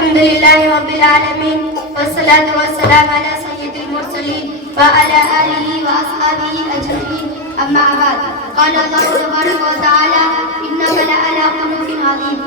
الحمد لله رب العالمين والصلاة والسلام على سيد المرسلين وعلى آله وأصحابه أجمعين أما بعد قال الله تبارك وتعالى إنك لعلى خلق عظيم.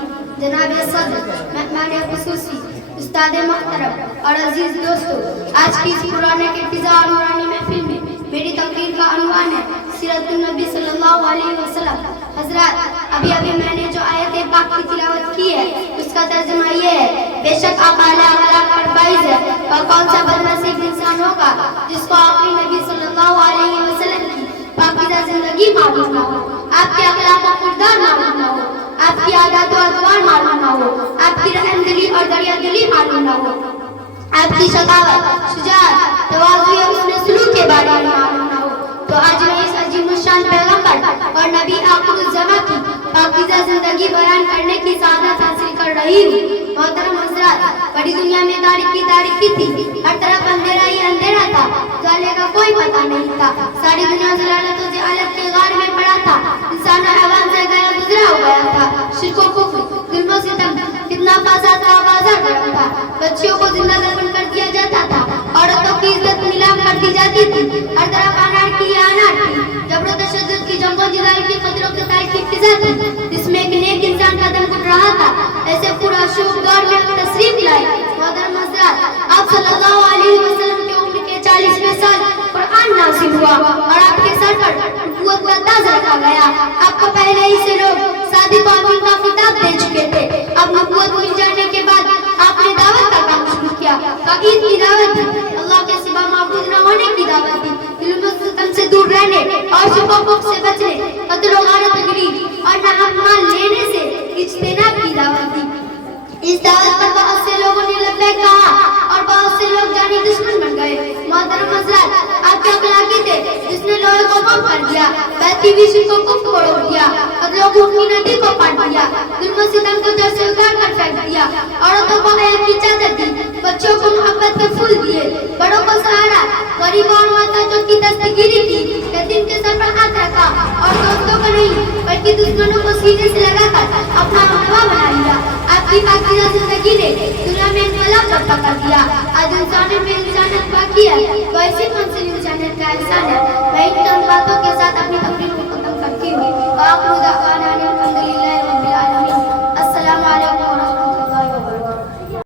جناب صدر مہمان خصوصی استاد محترم اور عزیز دوستو، آج کی اس قرآن کے فضا اور نورانی محفل میں میری تقریر کا عنوان ہے سیرت النبی صلی اللہ علیہ وسلم. حضرات، ابھی میں نے جو آیت پاک کی تلاوت کی ہے اس کا ترجمہ یہ ہے: بے شک آپ اعلیٰ اخلاق پر فائز ہے، اور کون سا بدنصیب انسان ہوگا جس کو آخری نبی صلی اللہ علیہ وسلم کی پاکیزہ زندگی معلوم نہ ہو، آپ کے اخلاق و کردار معلوم نہ ہو، آپ کی عادات و اطوار معلوم نہ ہو، آپ کی رحم دلی اور دریا دلی معلوم نہ ہو، آپ کی شجاعت، تواضع اور حسن سلوک کے بارے میں معلوم نہ ہو، تو آج میں اس عظیم الشان پیغمبر اور نبی آخر الزماں کی پاکیزہ زندگی بیان کرنے کی سعادت حاصل کر رہی ہوں. محترم حضرات، بڑی دنیا میں تاریکی تھی، ہر طرف اندھیرا ہی اندھیرا تھا، جالے کا کوئی پتہ نہیں تھا، ساری دنیا ضلالت و جہالت کے غار میں پڑا تھا، انسان حیوان سے گیا گزرا ہو گیا تھا، شرک و کفر، ظلم و ستم، فتنہ فساد کا بازار گرم تھا، بچیوں کو زندہ دفن کر دیا جاتا تھا، عورتوں کی عزت نیلام کر دی جاتی تھی، ہر طرف انار تھی، جبر و تشدد کی جنگ و جدال کی قدر و قتال کی فضا تھی، جس میں ایک نیک انسان قدم اٹھ رہا تھا. ایسے پورا شوق دور میں تشریف لائے. محترم حضرات، آپ صلی اللہ علیہ وسلم کی عمر کے 40ویں سال قرآن نازل ہوا اور آپ کے سر پر نبوت کا تاج رکھا گیا. آپ کو پہلے ہی سے لوگ صادق و امین کا خطاب دے چکے تھے. اب نبوت مل جانے کے بعد آپ نے دعوت کا کام شروع کیا. توحید کی دعوت دی، اللہ کے سوا معبود نہ ہونے کی دعوت دی، ظلم و ستم سے دور رہنے اور شک و کفر سے بچنے، قتل و غارت گری اور ناحق مال لینے سے اجتناب کی دعوت دی. اس دعوت پر بہت سے لوگوں نے لبیک کہا اور بہت سے لوگ جانی دشمن بن گئے. محترم حضرات، آپ کے اخلاقی تھے جس نے لوہے کو بم کر دیا، بہتی ہوئی شرک و کفر کو روک دیا، قتل و خون کی ندی کو پاٹ دیا، ظلم و ستم کو جڑ سے اکھاڑ کر پھینک دیا، عورتوں کو حیا کی چادر دی، بچوں کو محبت کے پھول دیے، بڑوں کو سہارا، غریبوں اور محتاجوں کی دستگیری کی، یتیم کے سر پر ہاتھ رکھا اور دوستوں کو نہیں بلکہ دشمنوں کو سینے سے لگا کر اپنا ہمراہ بنا لیا. آپ کی پاکیزہ زندگی نے دنیا میں انقلاب برپا کر دیا. آج انسانوں میں انسانیت باقی ہے، تو ایسی منزل انسانیت کا احسان ہے. میں ان چند باتوں کے ساتھ اپنی تقریر کو ختم کرتی ہوں.